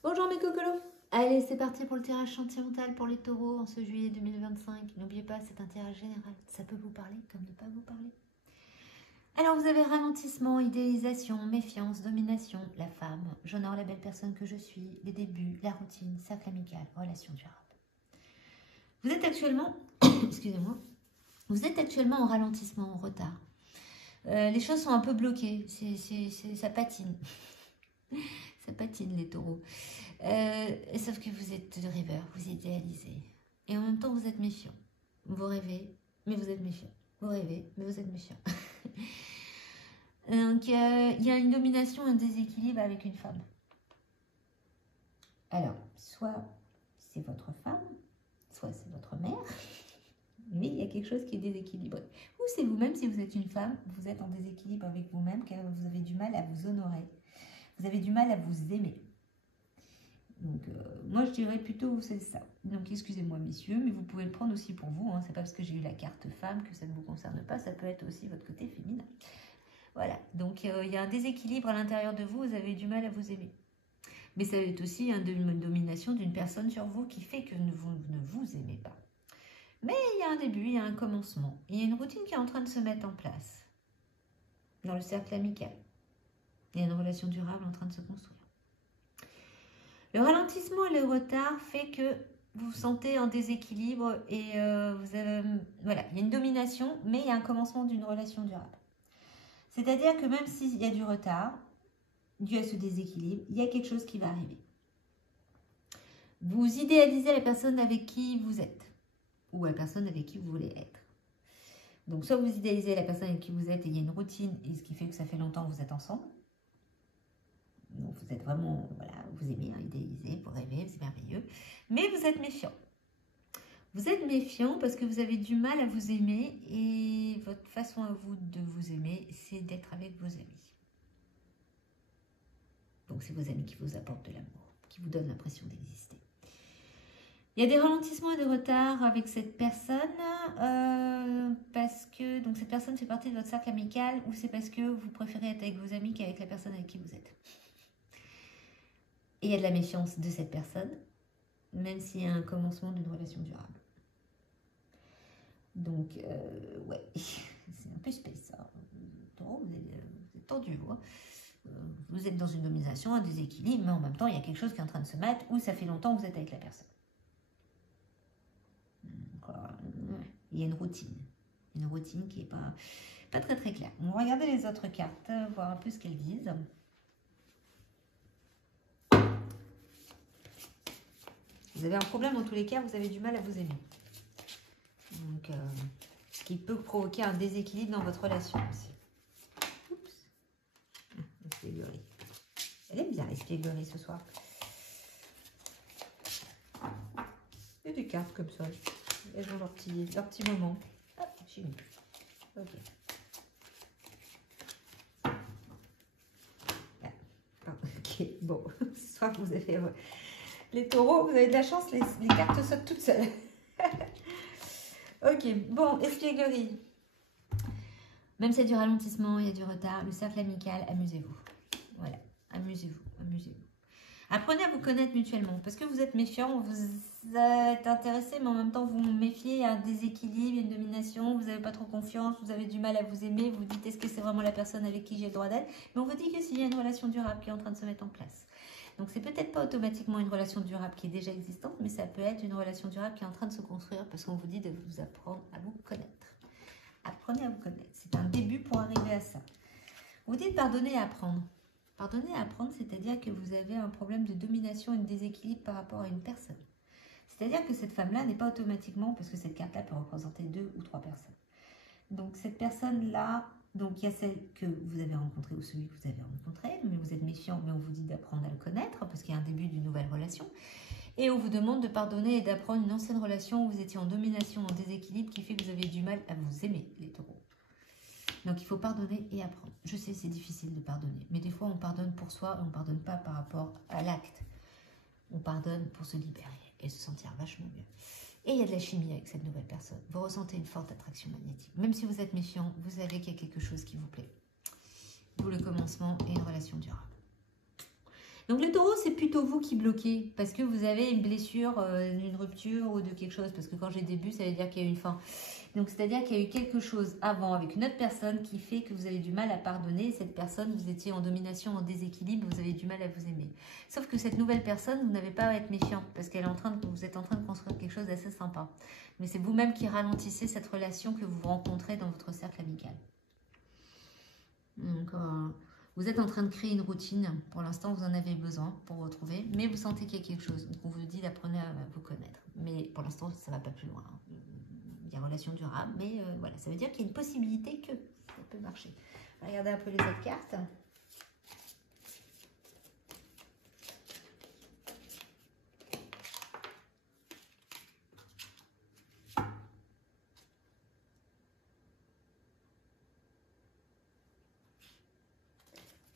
Bonjour mes cocolos. Allez, c'est parti pour le tirage sentimental pour les taureaux en ce juillet 2025. N'oubliez pas, c'est un tirage général. Ça peut vous parler comme ne pas vous parler. Alors vous avez ralentissement, idéalisation, méfiance, domination, la femme, j'honore la belle personne que je suis, les débuts, la routine, cercle amical, relation durable. Vous êtes actuellement, excusez-moi, vous êtes actuellement en ralentissement, en retard. Les choses sont un peu bloquées, ça patine. Ça patine les taureaux. Sauf que vous êtes rêveur, vous idéalisez. Et en même temps, vous êtes méfiant. Vous rêvez, mais vous êtes méfiant. Vous rêvez, mais vous êtes méfiant. Donc, il y a une domination, un déséquilibre avec une femme. Alors, soit c'est votre femme, soit c'est votre mère, mais il y a quelque chose qui est déséquilibré. Ou c'est vous-même, si vous êtes une femme, vous êtes en déséquilibre avec vous-même, car vous avez du mal à vous honorer. Vous avez du mal à vous aimer. Donc, moi, je dirais plutôt c'est ça. Donc, excusez-moi, messieurs, mais vous pouvez le prendre aussi pour vous. Hein. C'est pas parce que j'ai eu la carte femme que ça ne vous concerne pas. Ça peut être aussi votre côté féminin. Voilà. Donc, il y a un déséquilibre à l'intérieur de vous. Vous avez du mal à vous aimer. Mais ça va être aussi une domination d'une personne sur vous qui fait que vous ne vous aimez pas. Mais il y a un début, il y a un commencement. Il y a une routine qui est en train de se mettre en place. Dans le cercle amical. Il y a une relation durable en train de se construire. Le ralentissement et le retard fait que vous vous sentez en déséquilibre et voilà, il y a une domination, mais il y a un commencement d'une relation durable. C'est-à-dire que même s'il y a du retard, dû à ce déséquilibre, il y a quelque chose qui va arriver. Vous idéalisez la personne avec qui vous êtes, ou la personne avec qui vous voulez être. Donc soit vous idéalisez la personne avec qui vous êtes et il y a une routine, et ce qui fait que ça fait longtemps que vous êtes ensemble. Donc vous êtes vraiment, voilà, vous aimez, hein, idéaliser, vous rêvez, c'est merveilleux. Mais vous êtes méfiant. Vous êtes méfiant parce que vous avez du mal à vous aimer et votre façon à vous de vous aimer, c'est d'être avec vos amis. Donc c'est vos amis qui vous apportent de l'amour, qui vous donnent l'impression d'exister. Il y a des ralentissements et des retards avec cette personne parce que donc cette personne fait partie de votre cercle amical ou c'est parce que vous préférez être avec vos amis qu'avec la personne avec qui vous êtes. Et il y a de la méfiance de cette personne, même s'il y a un commencement d'une relation durable. Donc, ouais, c'est un peu space, ça. Vous êtes tendu, hein. Vous êtes dans une domination, un déséquilibre, mais en même temps, il y a quelque chose qui est en train de se mettre, ou ça fait longtemps que vous êtes avec la personne. Il y a une routine qui n'est pas très très claire. On va regarder les autres cartes, voir un peu ce qu'elles disent. Vous avez un problème dans tous les cas, vous avez du mal à vous aimer. Donc, ce qui peut provoquer un déséquilibre dans votre relation aussi. Oups. L'espièglerie. Elle aime bien l'espièglerie ce soir. Il y a des cartes comme ça. Elles ont leur petit moment. Ah, j'ai mis. Ok. Ah, ok, bon. Ce soir, vous avez... Les taureaux, vous avez de la chance, les cartes sautent toutes seules. Ok, bon, espièglerie. Même s'il y a du ralentissement, il y a du retard, le cercle amical, amusez-vous. Voilà, amusez-vous, amusez-vous. Apprenez à vous connaître mutuellement, parce que vous êtes méfiant, vous êtes intéressé, mais en même temps vous vous méfiez, il y a un déséquilibre, une domination, vous n'avez pas trop confiance, vous avez du mal à vous aimer, vous dites est-ce que c'est vraiment la personne avec qui j'ai le droit d'être, mais on vous dit que s'il y a une relation durable qui est en train de se mettre en place. Donc c'est peut-être pas automatiquement une relation durable qui est déjà existante, mais ça peut être une relation durable qui est en train de se construire, parce qu'on vous dit de vous apprendre à vous connaître. Apprenez à vous connaître, c'est un début pour arriver à ça. Vous dites pardonner et apprendre. Pardonner et apprendre, c'est-à-dire que vous avez un problème de domination et de déséquilibre par rapport à une personne. C'est-à-dire que cette femme-là n'est pas automatiquement, parce que cette carte-là peut représenter 2 ou 3 personnes. Donc cette personne-là, donc il y a celle que vous avez rencontrée ou celui que vous avez rencontré, mais vous êtes méfiant, mais on vous dit d'apprendre à le connaître, parce qu'il y a un début d'une nouvelle relation. Et on vous demande de pardonner et d'apprendre une ancienne relation où vous étiez en domination, en déséquilibre, qui fait que vous avez du mal à vous aimer, les taureaux. Donc il faut pardonner et apprendre. Je sais, c'est difficile de pardonner, mais des fois on pardonne pour soi et on ne pardonne pas par rapport à l'acte. On pardonne pour se libérer et se sentir vachement mieux. Et il y a de la chimie avec cette nouvelle personne. Vous ressentez une forte attraction magnétique. Même si vous êtes méfiant, vous savez qu'il y a quelque chose qui vous plaît. D'où le commencement et une relation durable. Donc le taureau, c'est plutôt vous qui bloquez parce que vous avez une blessure, une rupture ou de quelque chose. Parce que quand j'ai début, ça veut dire qu'il y a eu une fin. Donc c'est-à-dire qu'il y a eu quelque chose avant avec une autre personne qui fait que vous avez du mal à pardonner. Cette personne, vous étiez en domination, en déséquilibre, vous avez du mal à vous aimer. Sauf que cette nouvelle personne, vous n'avez pas à être méfiant parce qu'elle est en train de, vous êtes en train de construire quelque chose d'assez sympa. Mais c'est vous-même qui ralentissez cette relation que vous rencontrez dans votre cercle amical. Donc, vous êtes en train de créer une routine. Pour l'instant, vous en avez besoin pour retrouver. Mais vous sentez qu'il y a quelque chose. Donc, on vous dit d'apprenez à vous connaître. Mais pour l'instant, ça ne va pas plus loin. Il y a relation durable. Mais voilà, ça veut dire qu'il y a une possibilité que ça peut marcher. Regardez un peu les autres cartes.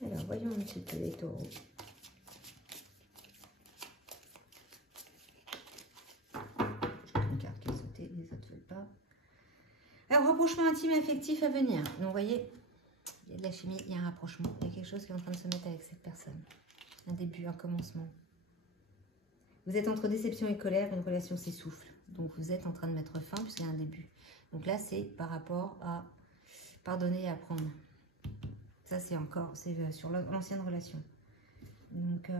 Alors, voyons un petit peu les taureaux. J'ai une carte qui est sautée, les autres ne veulent pas. Alors, rapprochement intime et affectif à venir. Donc, vous voyez, il y a de la chimie, il y a un rapprochement. Il y a quelque chose qui est en train de se mettre avec cette personne. Un début, un commencement. Vous êtes entre déception et colère, une relation s'essouffle. Donc, vous êtes en train de mettre fin puisqu'il y a un début. Donc là, c'est par rapport à pardonner et apprendre. Ça, c'est encore, c'est sur l'ancienne relation. Donc,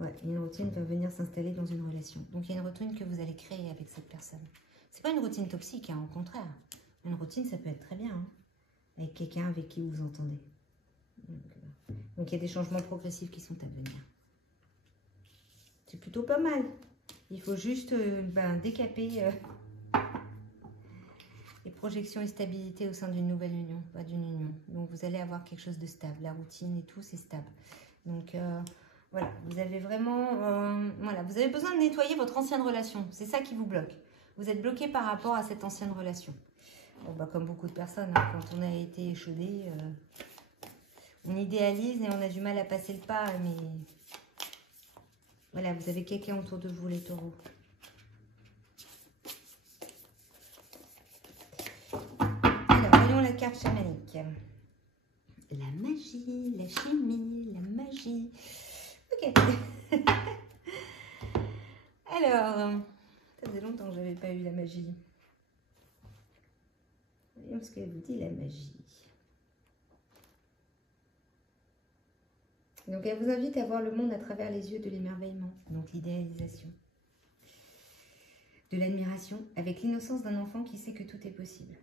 ouais, une routine va venir s'installer dans une relation. Donc, il y a une routine que vous allez créer avec cette personne. C'est pas une routine toxique, hein, au contraire. Une routine, ça peut être très bien, hein, avec quelqu'un avec qui vous vous entendez. Donc, il y a des changements progressifs qui sont à venir. C'est plutôt pas mal. Il faut juste décaper les projections et stabilité au sein d'une nouvelle union, pas d'une union. Donc, vous allez avoir quelque chose de stable. La routine et tout, c'est stable. Donc, voilà, vous avez vraiment... voilà, vous avez besoin de nettoyer votre ancienne relation. C'est ça qui vous bloque. Vous êtes bloqué par rapport à cette ancienne relation. Bon, comme beaucoup de personnes, hein, quand on a été échaudé, on idéalise et on a du mal à passer le pas. Mais voilà, vous avez quelqu'un autour de vous, les taureaux. La carte chamanique. La magie, la chimie, la magie. Ok. Alors, ça faisait longtemps que je n'avais pas eu la magie. Voyons ce qu'elle vous dit, la magie. Donc, elle vous invite à voir le monde à travers les yeux de l'émerveillement, donc l'idéalisation. De l'admiration, avec l'innocence d'un enfant qui sait que tout est possible.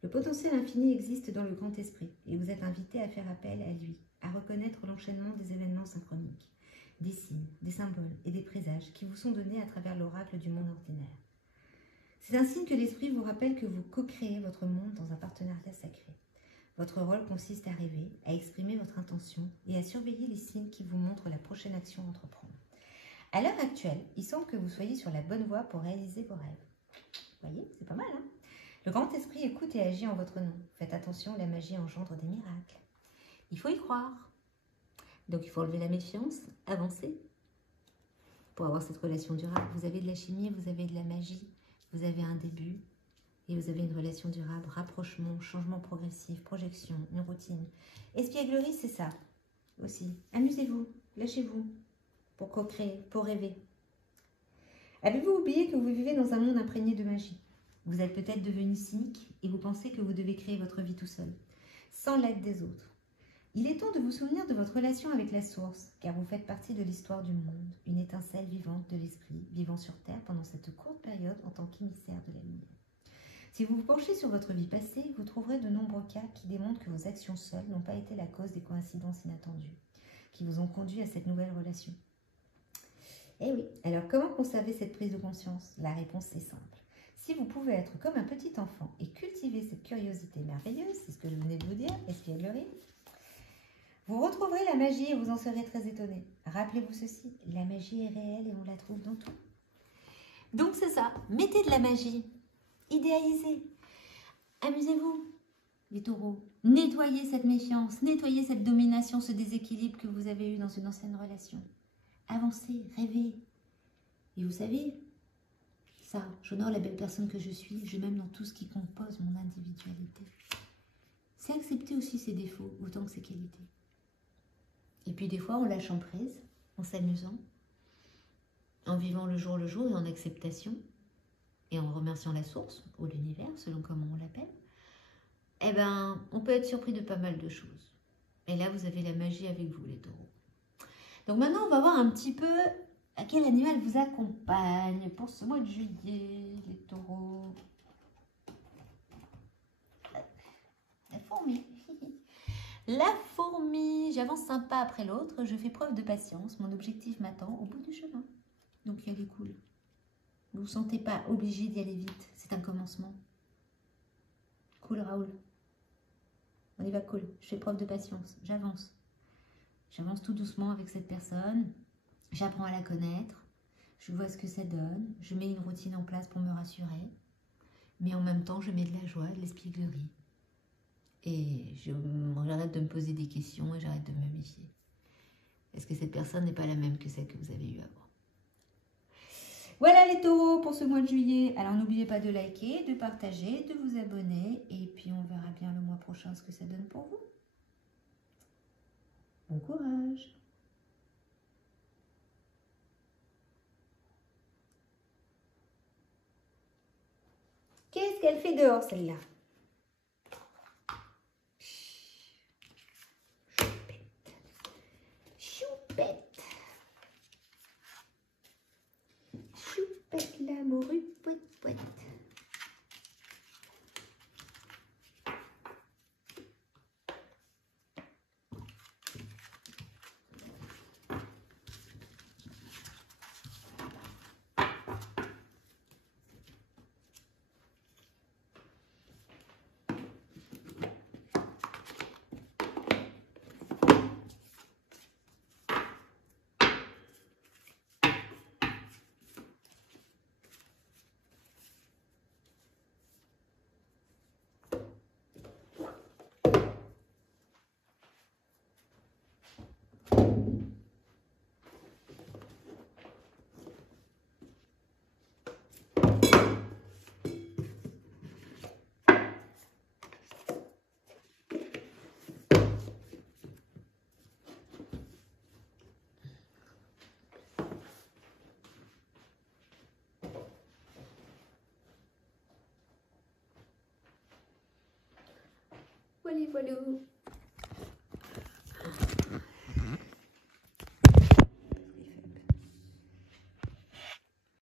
Le potentiel infini existe dans le grand esprit et vous êtes invité à faire appel à lui, à reconnaître l'enchaînement des événements synchroniques, des signes, des symboles et des présages qui vous sont donnés à travers l'oracle du monde ordinaire. C'est un signe que l'esprit vous rappelle que vous co-créez votre monde dans un partenariat sacré. Votre rôle consiste à rêver, à exprimer votre intention et à surveiller les signes qui vous montrent la prochaine action à entreprendre. À l'heure actuelle, il semble que vous soyez sur la bonne voie pour réaliser vos rêves. Vous voyez, c'est pas mal, hein ? Le grand esprit écoute et agit en votre nom. Faites attention, la magie engendre des miracles. Il faut y croire. Donc il faut enlever la méfiance, avancer. Pour avoir cette relation durable, vous avez de la chimie, vous avez de la magie, vous avez un début et vous avez une relation durable, rapprochement, changement progressif, projection, une routine. Espièglerie, c'est ça aussi. Amusez-vous, lâchez-vous pour co-créer, pour rêver. Avez-vous oublié que vous vivez dans un monde imprégné de magie ? Vous êtes peut-être devenu cynique et vous pensez que vous devez créer votre vie tout seul, sans l'aide des autres. Il est temps de vous souvenir de votre relation avec la source, car vous faites partie de l'histoire du monde, une étincelle vivante de l'esprit, vivant sur Terre pendant cette courte période en tant qu'émissaire de la lumière. Si vous vous penchez sur votre vie passée, vous trouverez de nombreux cas qui démontrent que vos actions seules n'ont pas été la cause des coïncidences inattendues, qui vous ont conduit à cette nouvelle relation. Eh oui, alors comment conserver cette prise de conscience? La réponse est simple. Si vous pouvez être comme un petit enfant et cultiver cette curiosité merveilleuse, c'est ce que je venais de vous dire, espièglerie, vous retrouverez la magie et vous en serez très étonné. Rappelez-vous ceci, la magie est réelle et on la trouve dans tout. Donc c'est ça, mettez de la magie, idéalisez, amusez-vous, les taureaux. Nettoyez cette méfiance, nettoyez cette domination, ce déséquilibre que vous avez eu dans une ancienne relation. Avancez, rêvez. Et vous savez, ça, j'honore la belle personne que je suis, je m'aime dans tout ce qui compose mon individualité. C'est accepter aussi ses défauts autant que ses qualités. Et puis des fois, en lâchant prise, en s'amusant, en vivant le jour et en acceptation, et en remerciant la source, ou l'univers, selon comment on l'appelle, eh ben, on peut être surpris de pas mal de choses. Et là, vous avez la magie avec vous, les taureaux. Donc maintenant, on va voir un petit peu à quel animal vous accompagne pour ce mois de juillet, les taureaux. La fourmi. La fourmi, j'avance un pas après l'autre, je fais preuve de patience, mon objectif m'attend au bout du chemin. Donc y aller cool. Vous ne vous sentez pas obligé d'y aller vite, c'est un commencement. Cool Raoul. On y va cool, je fais preuve de patience, j'avance. J'avance tout doucement avec cette personne, j'apprends à la connaître, je vois ce que ça donne, je mets une routine en place pour me rassurer, mais en même temps je mets de la joie, de l'espièglerie. Et j'arrête de me poser des questions et j'arrête de me méfier. Est-ce que cette personne n'est pas la même que celle que vous avez eue avant? Voilà les taureaux pour ce mois de juillet. Alors n'oubliez pas de liker, de partager, de vous abonner. Et puis on verra bien le mois prochain ce que ça donne pour vous. Bon courage! Qu'est-ce qu'elle fait dehors celle-là? Choupette. Choupette la morue, pouette, pouette. Voilà, voilà.